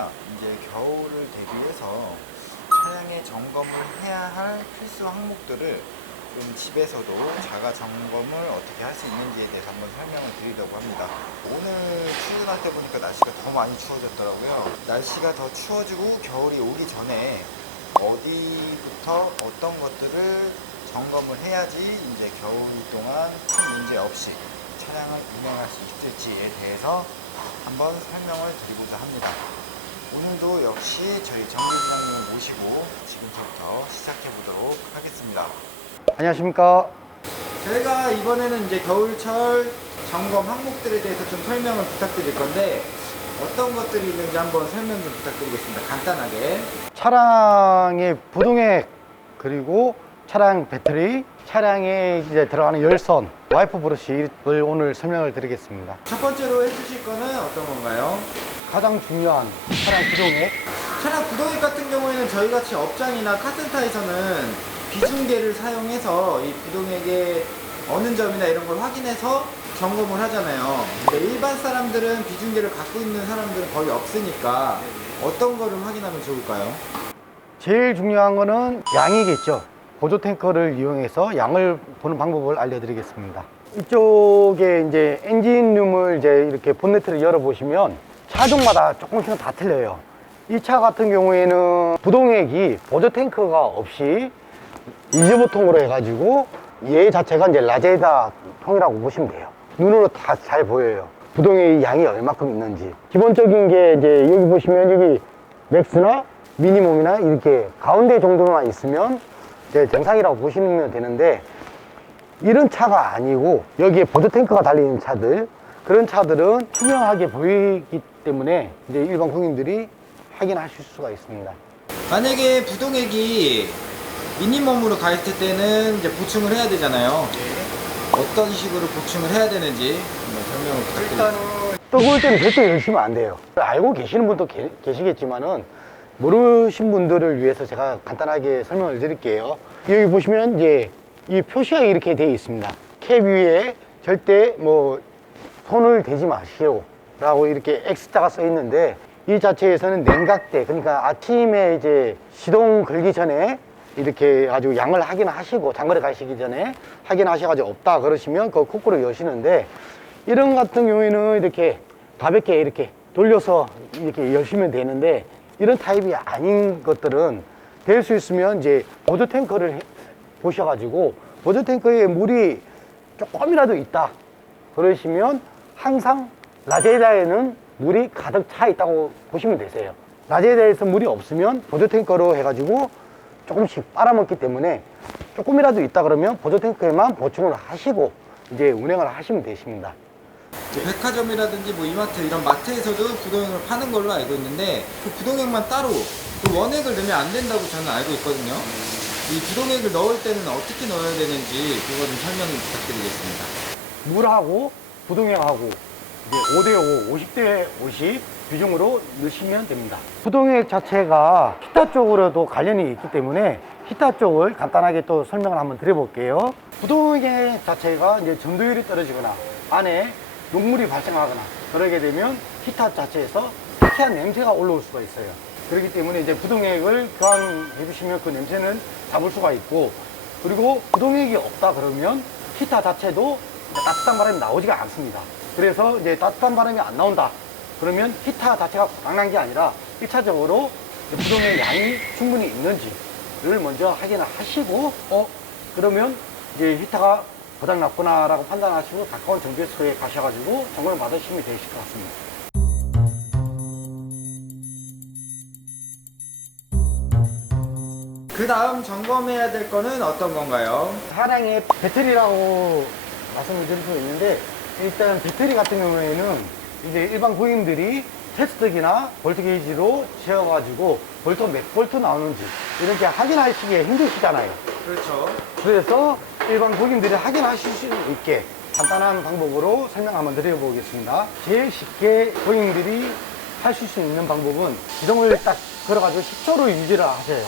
저희가 이제 겨울을 대비해서 차량의 점검을 해야 할 필수 항목들을 좀 집에서도 자가 점검을 어떻게 할 수 있는지에 대해서 한번 설명을 드리려고 합니다. 오늘 출근할 때 보니까 날씨가 더 많이 추워졌더라고요. 날씨가 더 추워지고 겨울이 오기 전에 어디부터 어떤 것들을 점검을 해야지 이제 겨울 동안 큰 문제 없이 차량을 운행할 수 있을지에 대해서 한번 설명을 드리고자 합니다. 오늘도 역시 저희 정비부장님을 모시고 지금부터 시작해 보도록 하겠습니다. 안녕하십니까. 저희가 이번에는 이제 겨울철 점검 항목들에 대해서 좀 설명을 부탁드릴 건데 어떤 것들이 있는지 한번 설명 좀 부탁드리겠습니다. 간단하게. 차량의 부동액, 그리고 차량 배터리, 차량에 이제 들어가는 열선, 와이프 브러쉬를 오늘 설명을 드리겠습니다. 첫 번째로 해주실 거는 어떤 건가요? 가장 중요한 차량 부동액. 차량 구동액 같은 경우에는 저희같이 업장이나 카센터에서는 비중계를 사용해서 이 구동액의 어느 점이나 이런 걸 확인해서 점검을 하잖아요. 근데 일반 사람들은 비중계를 갖고 있는 사람들은 거의 없으니까 어떤 거를 확인하면 좋을까요? 제일 중요한 거는 양이겠죠. 보조 탱커를 이용해서 양을 보는 방법을 알려드리겠습니다. 이쪽에 이제 엔진룸을 이제 이렇게 본네트를 열어보시면 차종마다 조금씩은 다 틀려요. 이 차 같은 경우에는 부동액이 보조 탱크가 없이 이즈보통으로 해가지고 얘 자체가 이제 라제다 통이라고 보시면 돼요. 눈으로 다 잘 보여요. 부동액 양이 얼마큼 있는지. 기본적인 게 이제 여기 보시면 여기 맥스나 미니멈이나 이렇게 가운데 정도만 있으면 이제 정상이라고 보시면 되는데, 이런 차가 아니고 여기에 보조 탱크가 달리는 차들, 그런 차들은 투명하게 보이기 때문에 이제 일반 국민들이 확인하실 수가 있습니다. 만약에 부동액이 미니멈으로 가 있을 때는 이제 보충을 해야 되잖아요. 어떤 식으로 보충을 해야 되는지 한번 설명을 부탁드립니다. 뜨거울 때는 절대 열시면 안 돼요. 알고 계시는 분도 계시겠지만은 모르신 분들을 위해서 제가 간단하게 설명을 드릴게요. 여기 보시면 이제 이 표시가 이렇게 되어 있습니다. 캡 위에 절대 뭐 손을 대지 마시오 라고 이렇게 X자가 써 있는데, 이 자체에서는 냉각대, 그러니까 아침에 이제 시동 걸기 전에 이렇게 가지고 양을 확인하시고 장거리 가시기 전에 확인하셔가지고 없다 그러시면 그 코크를 여시는데, 이런 같은 경우에는 이렇게 가볍게 이렇게 돌려서 이렇게 여시면 되는데, 이런 타입이 아닌 것들은 될 수 있으면 이제 보조 탱커를 보셔가지고 보조 탱커에 물이 조금이라도 있다 그러시면 항상 라제다에는 물이 가득 차 있다고 보시면 되세요. 라제다에서 물이 없으면 보조 탱커로 해가지고 조금씩 빨아먹기 때문에 조금이라도 있다 그러면 보조 탱크에만 보충을 하시고 이제 운행을 하시면 되십니다. 백화점이라든지 뭐 이마트 이런 마트에서도 부동액을 파는 걸로 알고 있는데 그 부동액만 따로 그 원액을 넣으면 안 된다고 저는 알고 있거든요. 이 부동액을 넣을 때는 어떻게 넣어야 되는지 그거 좀 설명 부탁드리겠습니다. 물하고 부동액하고 이제 5대5, 50대 50 비중으로 넣으시면 됩니다. 부동액 자체가 히타 쪽으로도 관련이 있기 때문에 히타 쪽을 간단하게 또 설명을 한번 드려볼게요. 부동액 자체가 이제 점도율이 떨어지거나 안에 녹물이 발생하거나 그러게 되면 히타 자체에서 희한 냄새가 올라올 수가 있어요. 그렇기 때문에 이제 부동액을 교환해 주시면 그 냄새는 잡을 수가 있고, 그리고 부동액이 없다 그러면 히타 자체도 따뜻한 바람이 나오지가 않습니다. 그래서 이제 따뜻한 바람이 안 나온다 그러면 히타 자체가 고장난 게 아니라 1차적으로 부동액 양이 충분히 있는지를 먼저 확인을 하시고, 그러면 이제 히타가 고장났구나 라고 판단하시고 가까운 정비소에 가셔가지고 점검을 받으시면 되실 것 같습니다. 그 다음 점검해야 될 거는 어떤 건가요? 차량의 배터리라고 말씀을 드릴 수 있는데, 일단 배터리 같은 경우에는 이제 일반 고객님들이 테스트기나 볼트 게이지로 재어가지고 볼트 몇 볼트 나오는지 이렇게 확인하시기에 힘드시잖아요. 그렇죠. 그래서 일반 고객님들이 확인하실 수 있게 간단한 방법으로 설명 한번 드려보겠습니다. 제일 쉽게 고객님들이 하실 수 있는 방법은 시동을 딱 걸어가지고 10초로 유지를 하세요.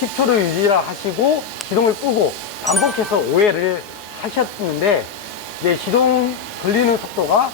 10초로 유지를 하시고 시동을 끄고 반복해서 오해를 하셨는데, 이제 시동 걸리는 속도가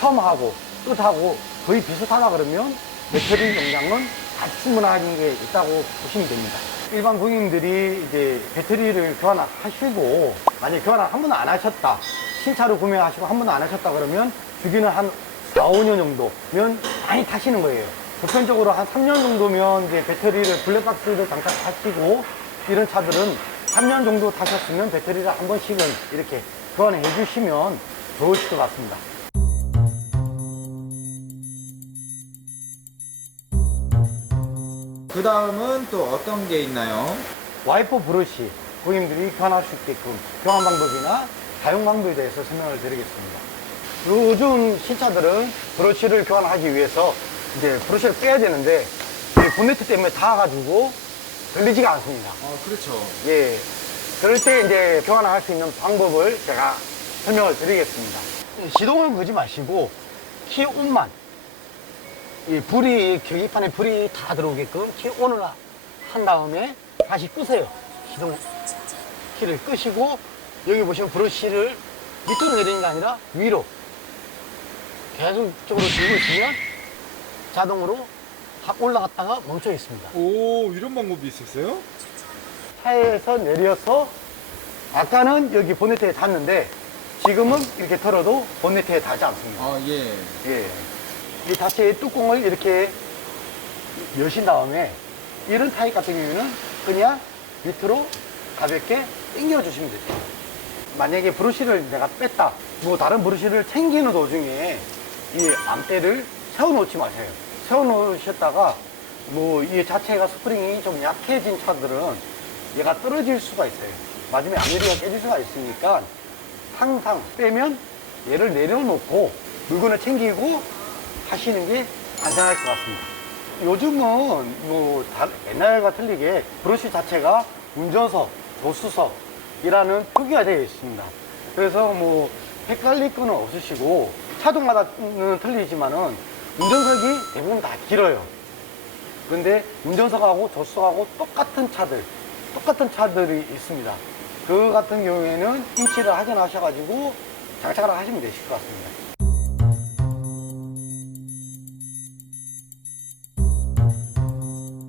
처음하고 끝하고 거의 비슷하다 그러면 배터리 용량은 다 충분한 게 있다고 보시면 됩니다. 일반 고객님들이 이제 배터리를 교환하시고 만약에 교환을 한 번도 안 하셨다, 신차로 구매하시고 한 번도 안 하셨다 그러면 주기는 한 4, 5년 정도면 많이 타시는 거예요. 보편적으로 한 3년 정도면 이제 배터리를 블랙박스를 장착하시고 이런 차들은 3년 정도 타셨으면 배터리를 한 번씩은 이렇게 교환해 주시면 좋으실 것 같습니다. 그 다음은 또 어떤 게 있나요? 와이퍼 브러쉬 고객님들이 교환할 수 있게끔 교환 방법이나 사용 방법에 대해서 설명을 드리겠습니다. 요즘 신차들은 브러쉬를 교환하기 위해서 이제 브러쉬를 빼야 되는데 이 본네트 때문에 닿아가지고 들리지가 않습니다. 그렇죠. 예. 그럴 때 이제 교환을 할 수 있는 방법을 제가 설명을 드리겠습니다. 시동을 거지 마시고 키 온만, 이 불이, 계기판에 불이 다 들어오게끔 키 온을 한 다음에 다시 끄세요. 시동 키를 끄시고 여기 보시면 브러쉬를 밑으로 내리는 게 아니라 위로 계속적으로 들고 있으면 자동으로 올라갔다가 멈춰 있습니다. 오, 이런 방법이 있었어요? 차에서 내려서 아까는 여기 본네트에 닿는데 지금은 이렇게 털어도 본네트에 닿지 않습니다. 예. 예. 이 자체의 뚜껑을 이렇게 여신 다음에 이런 타입 같은 경우에는 그냥 밑으로 가볍게 당겨 주시면 돼요. 만약에 브러쉬를 내가 뺐다, 뭐 다른 브러쉬를 챙기는 도중에 이 암대를 세워 놓지 마세요. 세워 놓으셨다가 뭐 이 자체가 스프링이 좀 약해진 차들은 얘가 떨어질 수가 있어요. 맞으면 앞유리가 깨질 수가 있으니까 항상 빼면 얘를 내려놓고 물건을 챙기고 하시는 게 안전할 것 같습니다. 요즘은 뭐 옛날과 틀리게 브러쉬 자체가 운전석, 조수석이라는 표기가 되어 있습니다. 그래서 뭐 헷갈릴 거는 없으시고 차종마다는 틀리지만은 운전석이 대부분 다 길어요. 그런데 운전석하고 조수석하고 똑같은 차들이 있습니다. 그 같은 경우에는 인치를 확인하셔가지고 장착을 하시면 되실 것 같습니다.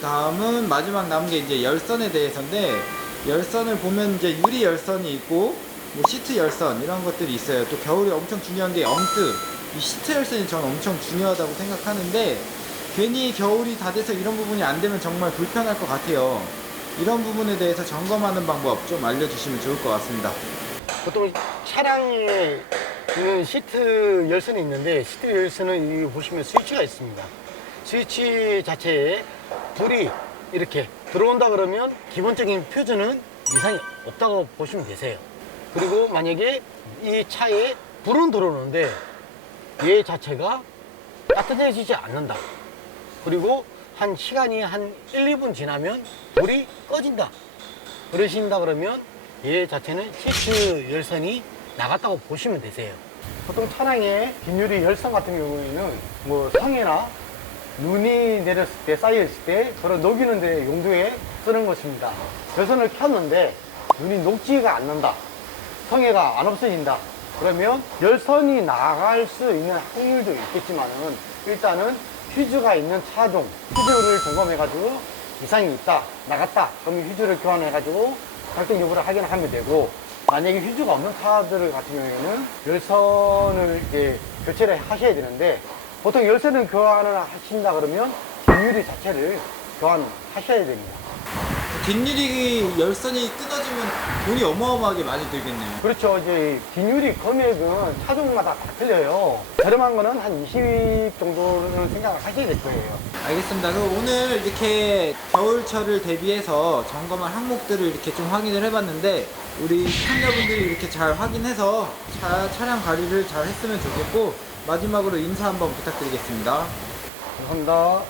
다음은 마지막 남은 게 이제 열선에 대해서인데, 열선을 보면 이제 유리 열선이 있고 뭐 시트 열선 이런 것들이 있어요. 또 겨울에 엄청 중요한 게 엄뜨, 이 시트 열선이 저는 엄청 중요하다고 생각하는데, 괜히 겨울이 다 돼서 이런 부분이 안 되면 정말 불편할 것 같아요. 이런 부분에 대해서 점검하는 방법 좀 알려주시면 좋을 것 같습니다. 보통 차량에 있는 시트 열선이 있는데, 시트 열선은 여기 보시면 스위치가 있습니다. 스위치 자체에 불이 이렇게 들어온다 그러면 기본적인 표준은 이상이 없다고 보시면 되세요. 그리고 만약에 이 차에 불은 들어오는데 얘 자체가 따뜻해지지 않는다. 그리고 한 시간이 한 1, 2분 지나면 불이 꺼진다. 그러신다 그러면 얘 자체는 시트 열선이 나갔다고 보시면 되세요. 보통 차량의 빈유리 열선 같은 경우에는 뭐 성에나 눈이 내렸을 때, 쌓여있을 때 그런 녹이는 데 용도에 쓰는 것입니다. 열선을 켰는데 눈이 녹지가 않는다, 성에가 안 없어진다 그러면 열선이 나갈 수 있는 확률도 있겠지만은 일단은 휴즈가 있는 차종, 휴즈를 점검해가지고 이상이 있다, 나갔다 그러면 휴즈를 교환해가지고 발동 여부를 확인하면 되고, 만약에 휴즈가 없는 차들 같은 경우에는 열선을 이제 교체를 하셔야 되는데, 보통 열선을 교환을 하신다 그러면 뒷유리 자체를 교환하셔야 됩니다. 뒷유리 열선이 끊어지면 돈이 어마어마하게 많이 들겠네요. 그렇죠. 이제 뒷유리 금액은 차종마다 다 틀려요. 저렴한 거는 한 20 정도는 생각을 하셔야 될 거예요. 알겠습니다. 그럼 오늘 이렇게 겨울철을 대비해서 점검할 항목들을 이렇게 좀 확인을 해봤는데, 우리 시청자분들이 이렇게 잘 확인해서 차량 관리를 잘 했으면 좋겠고, 마지막으로 인사 한번 부탁드리겠습니다. 감사합니다.